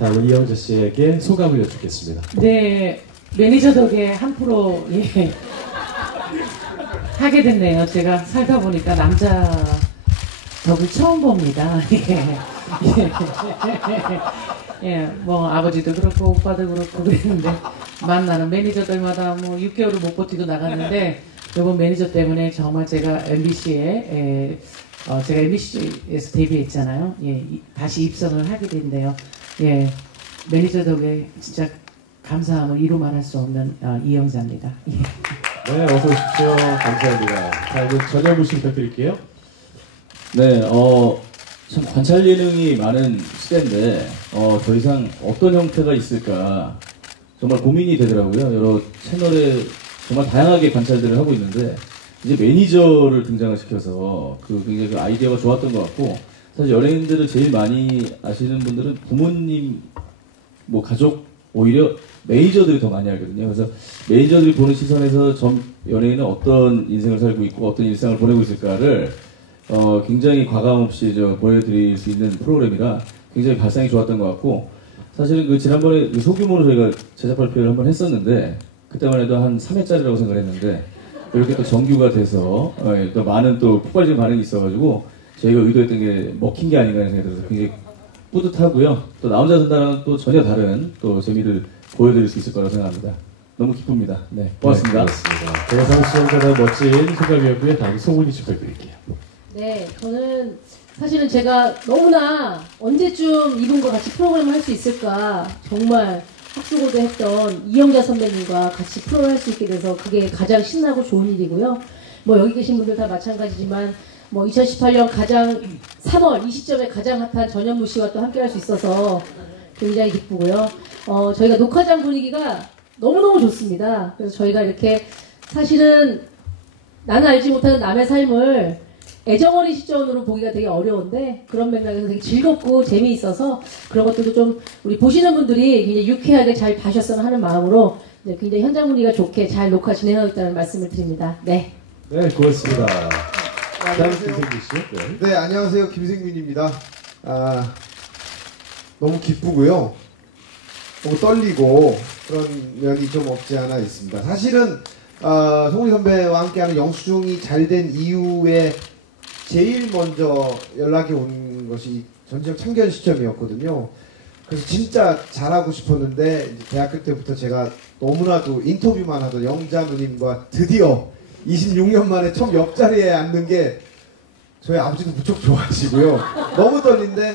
다음은 이영재 씨에게 소감을 여쭙겠습니다. 네, 매니저 덕에 한 프로 예, 하게 됐네요. 제가 살다 보니까 남자 덕을 처음 봅니다. 예. 예. 예, 뭐 아버지도 그렇고 오빠도 그렇고 그랬는데 만나는 매니저들마다 뭐 6개월을 못 버티고 나갔는데 이번 매니저 때문에 정말 제가 MBC에 에, 어, 제가 MBC에서 데뷔했잖아요. 예, 이- 다시 입성을 하게 된대요. 예, 매니저 덕에 진짜 감사함을 이루 말할 수 없는 어, 이영자입니다. 예. 네, 어서 오십시오. 감사합니다. 다음은 전현무 씨 부탁드릴게요. 네, 어, 참 관찰 예능이 많은 시대인데, 어, 더 이상 어떤 형태가 있을까 정말 고민이 되더라고요. 여러 채널에 정말 다양하게 관찰들을 하고 있는데, 이제 매니저를 등장을 시켜서 그 굉장히 그 아이디어가 좋았던 것 같고, 사실 연예인들을 제일 많이 아시는 분들은 부모님, 뭐 가족, 오히려 매니저들이 더 많이 알거든요. 그래서 매니저들이 보는 시선에서 전 연예인은 어떤 인생을 살고 있고 어떤 일상을 보내고 있을까를 어, 굉장히 과감 없이 저 보여드릴 수 있는 프로그램이라 굉장히 발상이 좋았던 것 같고 사실은 그 지난번에 그 소규모로 저희가 제작 발표를 한번 했었는데 그때만 해도 한 3회짜리라고 생각을 했는데 이렇게 또 정규가 돼서 어, 예, 또 많은 또 폭발적인 반응이 있어가지고 저희가 의도했던 게 먹힌 게 아닌가 하는 생각이 들어서 굉장히 뿌듯하고요. 또 나 혼자 산다는 또 전혀 다른 또 재미를 보여드릴 수 있을 거라고 생각합니다. 너무 기쁩니다. 네, 고맙습니다. 네, 고맙습니다. 대상 수영자의 멋진 소감이었고요. 다음 송은이 씨 부탁드릴게요. 네, 저는 사실은 제가 너무나 언제쯤 이분과 같이 프로그램을 할 수 있을까 정말 학수고대했던 이영자 선배님과 같이 프로를 할 수 있게 돼서 그게 가장 신나고 좋은 일이고요. 뭐 여기 계신 분들 다 마찬가지지만 뭐 2018년 가장 3월 이 시점에 가장 핫한 전현무 씨와 또 함께 할 수 있어서 굉장히 기쁘고요. 어, 저희가 녹화장 분위기가 너무너무 좋습니다. 그래서 저희가 이렇게 사실은 나는 알지 못하는 남의 삶을 애정어린 시점으로 보기가 되게 어려운데 그런 맥락에서 되게 즐겁고 재미있어서 그런 것들도 좀 우리 보시는 분들이 굉장히 유쾌하게 잘 봐주셨으면 하는 마음으로 네, 굉장히 현장 분위기가 좋게 잘 녹화 진행하고 있다는 말씀을 드립니다. 네. 네, 고맙습니다. 다음 김생기 씨. 네. 네, 안녕하세요. 김생민입니다. 아, 너무 기쁘고요. 너무 떨리고 그런 면이 좀 없지 않아 있습니다. 사실은 아, 송은이 선배와 함께하는 영수증이 잘 된 이후에 제일 먼저 연락이 온 것이 전지적 참견 시점이었거든요. 그래서 진짜 잘하고 싶었는데 대학교 때부터 제가 너무나도 인터뷰만 하던 영자 누님과 드디어 26년 만에 처음 옆자리에 앉는 게 저희 아버지도 무척 좋아하시고요. 너무 떨린데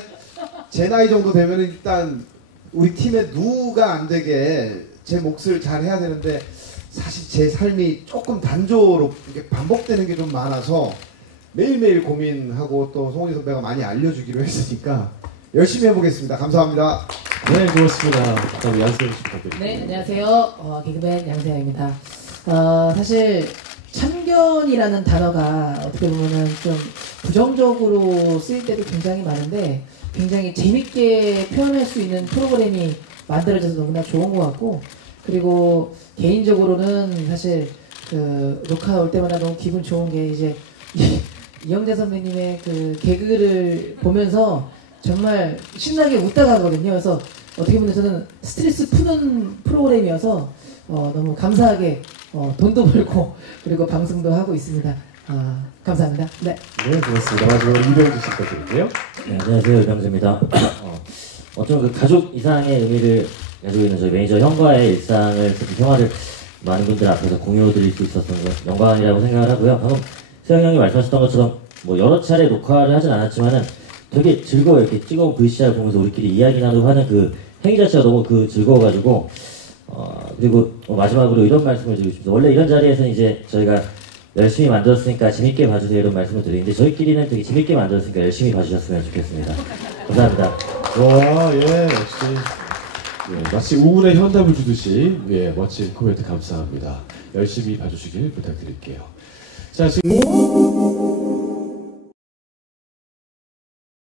제 나이 정도 되면 일단 우리 팀에 누가 안 되게 제 몫을 잘 해야 되는데 사실 제 삶이 조금 단조롭게 반복되는 게 좀 많아서 매일매일 고민하고 또 송은이 선배가 많이 알려주기로 했으니까 열심히 해보겠습니다. 감사합니다. 네, 고맙습니다. 다음 양세형 씨 부탁드릴게요. 네, 안녕하세요. 어, 개그맨 양세형입니다. 어, 사실 참견이라는 단어가 어떻게 보면은 좀 부정적으로 쓰일 때도 굉장히 많은데 굉장히 재밌게 표현할 수 있는 프로그램이 만들어져서 너무나 좋은 것 같고 그리고 개인적으로는 사실 그 녹화 올 때마다 너무 기분 좋은 게 이제 이- 이영재 선배님의 그 개그를 보면서 정말 신나게 웃다 가거든요. 그래서 어떻게 보면 저는 스트레스 푸는 프로그램이어서 어, 너무 감사하게 어, 돈도 벌고 그리고 방송도 하고 있습니다. 아, 감사합니다. 네. 네, 고맙습니다. 마지막으로 이병주 씨 부탁드릴게요. 네, 안녕하세요. 유병재입니다. 어, 어쩜 그 가족 이상의 의미를 가지고 있는 저희 매니저 형과의 일상을, 특히 생활을 많은 분들 앞에서 공유 드릴 수 있었던 건 영광이라고 생각을 하고요. 방금 세영 형이 말씀하셨던 것처럼 뭐 여러 차례 녹화를 하진 않았지만은 되게 즐거워요. 이렇게 찍어온 VCR 보면서 우리끼리 이야기 나누고 하는 그 행위 자체가 너무 그 즐거워가지고 어, 그리고 어, 마지막으로 이런 말씀을 드리고 싶습니다. 원래 이런 자리에서는 이제 저희가 열심히 만들었으니까 재밌게 봐주세요 이런 말씀을 드리는데 저희끼리는 되게 재밌게 만들었으니까 열심히 봐주셨으면 좋겠습니다. 감사합니다. 와, 예, 역시. 예, 마치 우물에 현답을 주듯이, 예, 멋진 코멘트 감사합니다. 열심히 봐주시길 부탁드릴게요. 자, 지금.